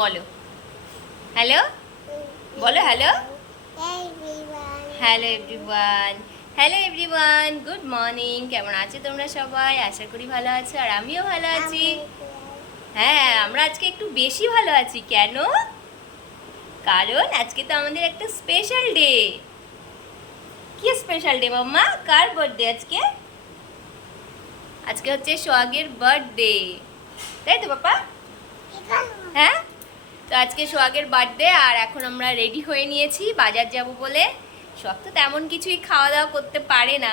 বলো হ্যালো, বলো hello. Hello everyone, hello everyone, good morning. কেমন আছো তোমরা সবাই? আশা করি ভালো আছো, আর আমিও ভালো আছি। হ্যাঁ, আমরা আজকে একটু বেশি ভালো আছি। কেন? কারণ আজকে তো আমাদের একটা স্পেশাল ডে। কি স্পেশাল ডে মাম্মা? কার বার্থডে আজকে? আজকে হচ্ছে সোহাগের বার্থডে, তাই তো পাপা? হ্যাঁ, তো আজকে সোহাগের বার্থডে, আর এখন আমরা রেডি হয়ে নিয়েছি বাজার যাব বলে। সোহাগ তো তেমন কিছুই খাওয়া দাওয়া করতে পারে না,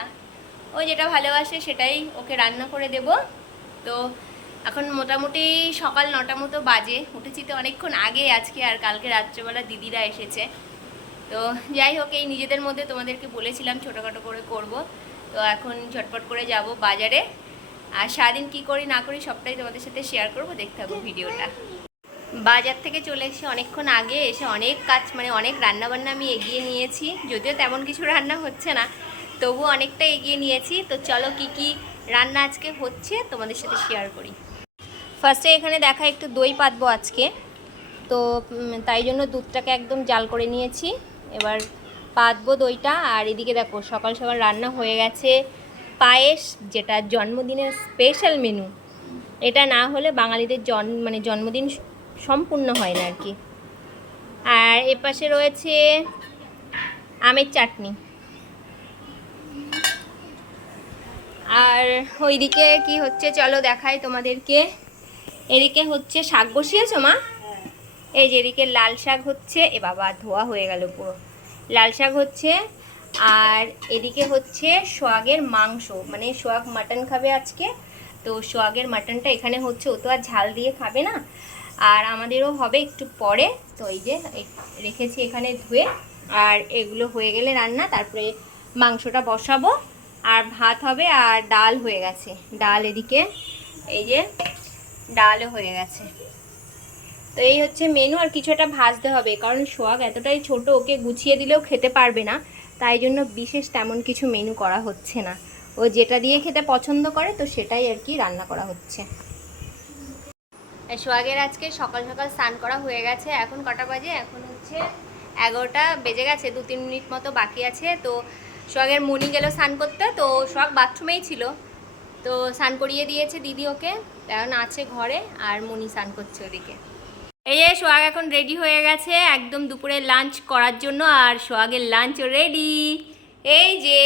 ও যেটা ভালোবাসে সেটাই ওকে রান্না করে দেব। তো এখন মোটামুটি সকাল 9টা মতো বাজে, উঠেছি তো অনেকক্ষণ আগে আজকে, আর কালকে রাত্রেবেলা দিদিরা এসেছে। তো যাই হোক, এই নিজেদের মধ্যে তোমাদেরকে বলেছিলাম ছোটোখাটো করে করব। তো এখন ঝটপট করে যাব বাজারে, আর সারাদিন কী করি না করি সবটাই তোমাদের সাথে শেয়ার করব, দেখতে থাকো ভিডিওটা। বাজার থেকে চলে এসে অনেকক্ষণ আগে এসে অনেক কাজ, মানে অনেক রান্নাবান্না আমি এগিয়ে নিয়েছি। যদিও তেমন কিছু রান্না হচ্ছে না, তবু অনেকটা এগিয়ে নিয়েছি। তো চলো কি কি রান্না আজকে হচ্ছে তোমাদের সাথে শেয়ার করি। ফার্স্টে এখানে দেখা একটু দই পাতবো আজকে, তো তাই জন্য দুধটাকে একদম জাল করে নিয়েছি। এবার পাতবো দইটা। আর এদিকে দেখো সকাল সকাল রান্না হয়ে গেছে পায়েস, যেটা জন্মদিনের স্পেশাল মেনু। এটা না হলে বাঙালিদের জন্মদিন সম্পূর্ণ হয় না আর কি। আর এপাশে রয়েছে আমের চাটনি। আর ওইদিকে কি হচ্ছে চলো দেখাই তোমাদেরকে। এদিকে হচ্ছে শাক বসিয়েছো মা? এই যে এদিকে লাল শাক হচ্ছে, এ বাবা ধোয়া হয়ে গেল পুরো। লাল শাক হচ্ছে, আর এদিকে হচ্ছে সোহাগের মাংস, মানে সোহাগ মাটন খাবে আজকে। তো সোহাগের মাটনটা এখানে হচ্ছে, ও তো আর ঝাল দিয়ে খাবে না, আর আমাদেরও হবে একটু পরে। তো এই যে রেখেছি এখানে ধুয়ে, আর এগুলো হয়ে গেলে রান্না, তারপরে মাংসটা বসাবো, আর ভাত হবে, আর ডাল হয়ে গেছে। ডাল এদিকে এই যে ডালও হয়ে গেছে। তো এই হচ্ছে মেনু, আর কিছু একটা ভাজতে হবে, কারণ সোহাগ এতটাই ছোট, ওকে গুছিয়ে দিলেও খেতে পারবে না। তাই জন্য বিশেষ তেমন কিছু মেনু করা হচ্ছে না, ও যেটা দিয়ে খেতে পছন্দ করে তো সেটাই আর কি রান্না করা হচ্ছে। সোহাগের আজকে সকাল সকাল স্নান করা হয়ে গেছে। এখন কটা বাজে? এখন হচ্ছে 11টা বেজে গেছে, 2-3 মিনিট মতো বাকি আছে। তো সোহাগের মনি গেল স্নান করতে, তো সোহাগ বাথরুমেই ছিল, তো স্নান করিয়ে দিয়েছে দিদি ওকে, এখন আছে ঘরে, আর মনি স্নান করছে ওদিকে। এই যে সোহাগ এখন রেডি হয়ে গেছে একদম দুপুরে লাঞ্চ করার জন্য, আর সোহাগের লাঞ্চ রেডি। এই যে,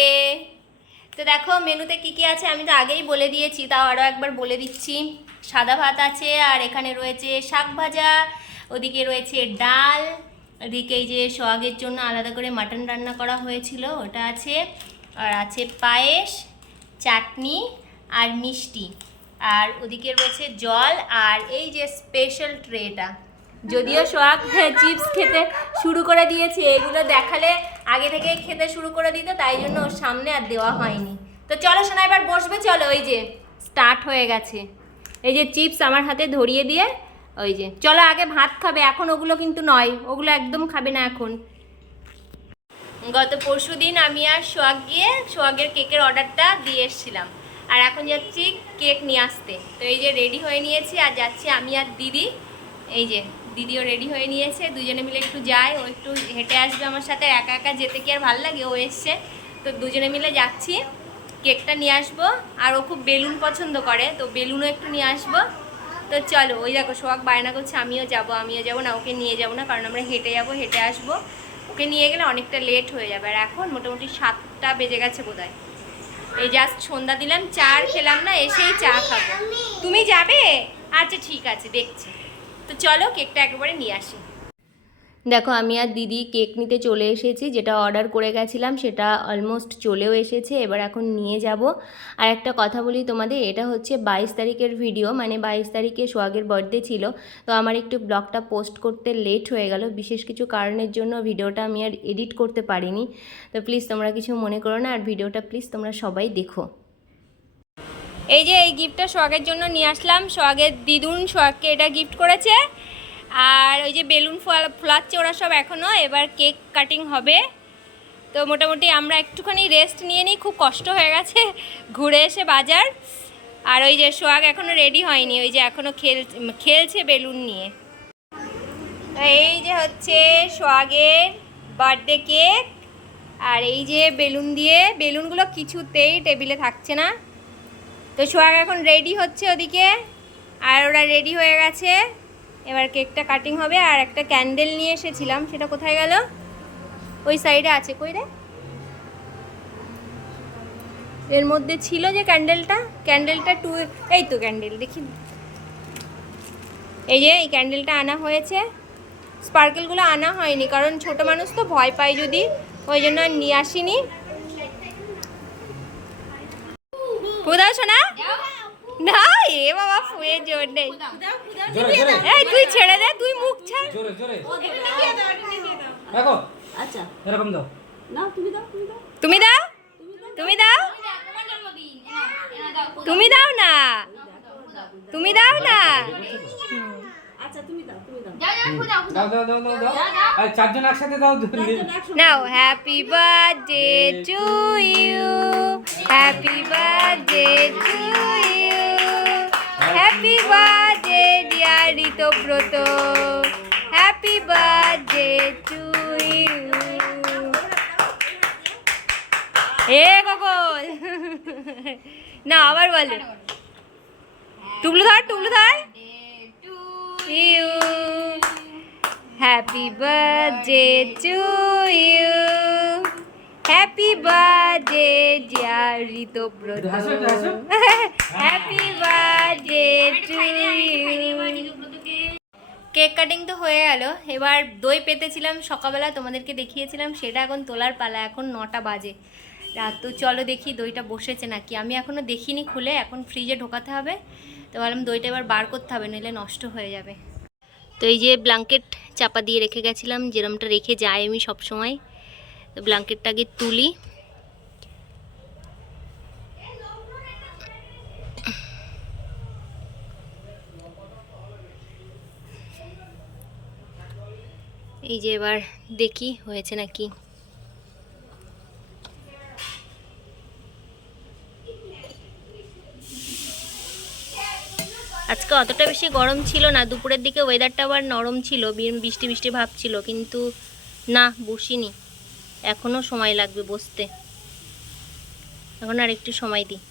তো দেখো মেনুতে কি কি আছে আমি তো আগেই বলে দিয়েছি, তাও আরও একবার বলে দিচ্ছি। সাদা ভাত আছে, আর এখানে রয়েছে শাক ভাজা, ওদিকে রয়েছে ডাল, ওদিকে এই যে সোহাগের জন্য আলাদা করে মাটন রান্না করা হয়েছিল ওটা আছে, আর আছে পায়েস, চাটনি আর মিষ্টি, আর ওদিকে রয়েছে জল, আর এই যে স্পেশাল ট্রেটা। যদিও সোহাগ চিপস খেতে শুরু করে দিয়েছে, এগুলো দেখালে আগে থেকে খেতে শুরু করে দিত, তাই জন্য ওর সামনে আর দেওয়া হয়নি। তো চলো সোনা এবার বসবে, চলো। ওই যে স্টার্ট হয়ে গেছে, এই যে চিপস আমার হাতে ধরিয়ে দিয়ে, ওই যে চলো আগে ভাত খাবে, এখন ওগুলো কিন্তু নয়, ওগুলো একদম খাবে না এখন। গত পরশুদিন আমি আর সোহাগ গিয়ে সোহাগের কেকের অর্ডারটা দিয়ে এসেছিলাম, আর এখন যাচ্ছি কেক নিয়ে আসতে। তো এই যে রেডি হয়ে নিয়েছি, আর যাচ্ছি আমি আর দিদি। এই যে দিদিও রেডি হয়ে নিয়েছে, দুজনে মিলে একটু যাই, ও একটু হেঁটে আসবে আমার সাথে, একা একা যেতে কি আর ভালো লাগে, ও এসছে তো দুজনে মিলে যাচ্ছি। কেকটা নিয়ে আসবো, আর ও খুব বেলুন পছন্দ করে, তো বেলুনও একটু নিয়ে আসবো। তো চলো, ওই দেখো সোহাগ বায়না করছে আমিও যাবো না, ওকে নিয়ে যাবো না, কারণ আমরা হেঁটে যাবো, হেঁটে আসবো, ওকে নিয়ে গেলে অনেকটা লেট হয়ে যাবে। আর এখন মোটামুটি 7টা বেজে গেছে বোধহয়। এই জাস্ট সন্ধ্যা দিলাম, চা খেলাম না, এসেই চা খাবো। তুমি যাবে? আচ্ছা ঠিক আছে, দেখছি। তো চলো কেকটা একেবারে নিয়ে আসি। দেখো আমি আর দিদি কেক নিতে চলে এসেছি, যেটা অর্ডার করে গেছিলাম সেটা অলমোস্ট চলেও এসেছে, এবার এখন নিয়ে যাব। আর একটা কথা বলি তোমাদের, এটা হচ্ছে 22 তারিখের ভিডিও, মানে 22 তারিখে সোহাগের বার্থডে ছিল। তো আমার একটু ব্লগটা পোস্ট করতে লেট হয়ে গেল, বিশেষ কিছু কারণের জন্য ভিডিওটা আমি আর এডিট করতে পারিনি। তো প্লিজ তোমরা কিছু মনে করো না, আর ভিডিওটা প্লিজ তোমরা সবাই দেখো। এই যে এই গিফটটা সোহাগের জন্য নিয়ে আসলাম, সোহাগের দিদুন সোহাগকে এটা গিফট করেছে। আর ওই যে বেলুন ফোলাচ্ছে ওরা সব এখনও, এবার কেক কাটিং হবে। তো মোটামুটি আমরা একটুখানি রেস্ট নিয়ে নিই, খুব কষ্ট হয়ে গেছে ঘুরে এসে বাজার। আর ওই যে সোহাগ এখনও রেডি হয়নি, ওই যে এখনও খেলছে বেলুন নিয়ে। এই যে হচ্ছে সোহাগের বার্থডে কেক, আর এই যে বেলুন দিয়ে, বেলুনগুলো কিছুতেই টেবিলে থাকছে না। তো সোহাগ এখন রেডি হচ্ছে ওদিকে, আর ওরা রেডি হয়ে গেছে। এবার কেকটা কাটিং হবে। আর একটা ক্যান্ডেল নিয়ে এসেছিলাম, সেটা কোথায় গেল? ওই সাইডে আছে। কই রে? এর মধ্যে ছিল যে ক্যান্ডেলটা, ক্যান্ডেলটা এই তো ক্যান্ডেল দেখি। এই যে এই ক্যান্ডেলটা আনা হয়েছে, স্পার্কেলগুলো আনা হয়নি কারণ ছোট মানুষ তো ভয় পায় যদি, ওই জন্য আর নিয়ে আসিনি। ফুদাও শোনা না, এ বাবা ফুয়ে জোর নেই। এই তুই ছেড়ে দে, তুই মুখ ছাড়। জোরে জোরে দেখো। আচ্ছা এরকম দাও। না তুমি দাও তুমি দাও তুমি দাও, তুমি দাও, তুমি দাও না, তুমি দাও না। আচ্ছা তুমি দাও তুমি দাও দাও দাও দাও দাও দাও। আর চারজন একসাথে দাও। নাও, happy birthday to you, happy birthday to you, happy birthday dear Ritabrata, happy birthday to you. এ কখন না আবার বলে, টুকলু ধর, টুকলু ধর। You, happy birthday to you, happy birthday dear Ritabrata, happy birthday to you. Cake cutting তো হয়ে গেল। এবার দই পেতেছিলাম সকালবেলা, তোমাদেরকে দেখিয়েছিলাম, সেটা এখন তোলার পালা। এখন 9টা বাজে রাত। তো চলো দেখি দইটা বসেছে নাকি। আমি এখনও দেখিনি খুলে, এখন ফ্রিজে ঢোকাতে হবে। তো ভাবলাম দইটা এবার বার করতে হবে, নইলে নষ্ট হয়ে যাবে। তো এই যে ব্ল্যাঙ্কেট চাপা দিয়ে রেখে গেছিলাম, যেরমটা রেখে যাই আমি সব সময়। তো ব্ল্যাঙ্কেটটা আগে তুলি। এই যে এবার দেখি হয়েছে নাকি। আজকে অতটা বেশি গরম ছিল না, দুপুরের দিকে ওয়েদারটা আবার নরম ছিল, বৃষ্টি বৃষ্টি ভাব ছিল, কিন্তু না বসিনি, এখনও সময় লাগবে বসতে। এখন আর একটু সময় দিই।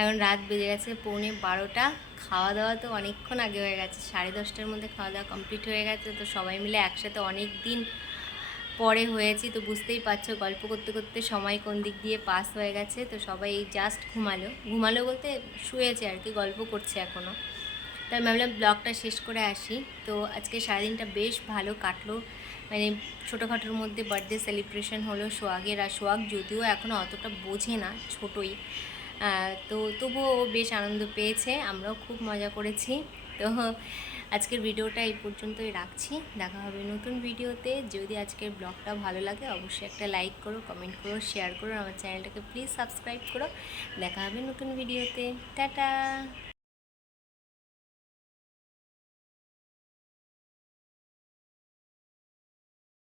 এখন রাত বেজে গেছে 11:45। খাওয়া দাওয়া তো অনেকক্ষণ আগে হয়ে গেছে, 10:30টার মধ্যে খাওয়া দাওয়া কমপ্লিট হয়ে গেছে। তো সবাই মিলে একসাথে অনেক দিন পরে হয়েছি, তো বুঝতেই পারছো গল্প করতে করতে সময় কোন দিক দিয়ে পাস হয়ে গেছে। তো সবাই জাস্ট ঘুমালো বলতে শুয়েছে আর কি, গল্প করছে এখনও। তাই ভাবলাম ব্লগটা শেষ করে আসি। তো আজকে সারাদিনটা বেশ ভালো কাটলো, মানে ছোটোখাটোর মধ্যে বার্থডে সেলিব্রেশন হলো সোহাগের। আর সোহাগ যদিও এখনও অতটা বোঝে না, ছোটোই, তো তবুও ও বেশ আনন্দ পেয়েছে, আমরাও খুব মজা করেছি। তো আজকের ভিডিওটা এই পর্যন্তই রাখছি, দেখা হবে নতুন ভিডিওতে। যদি আজকের ব্লগটা ভালো লাগে অবশ্যই একটা লাইক করো, কমেন্ট করো, শেয়ার করো, আমার চ্যানেলটাকে প্লিজ সাবস্ক্রাইব করো। দেখা হবে নতুন ভিডিওতে। টাটা।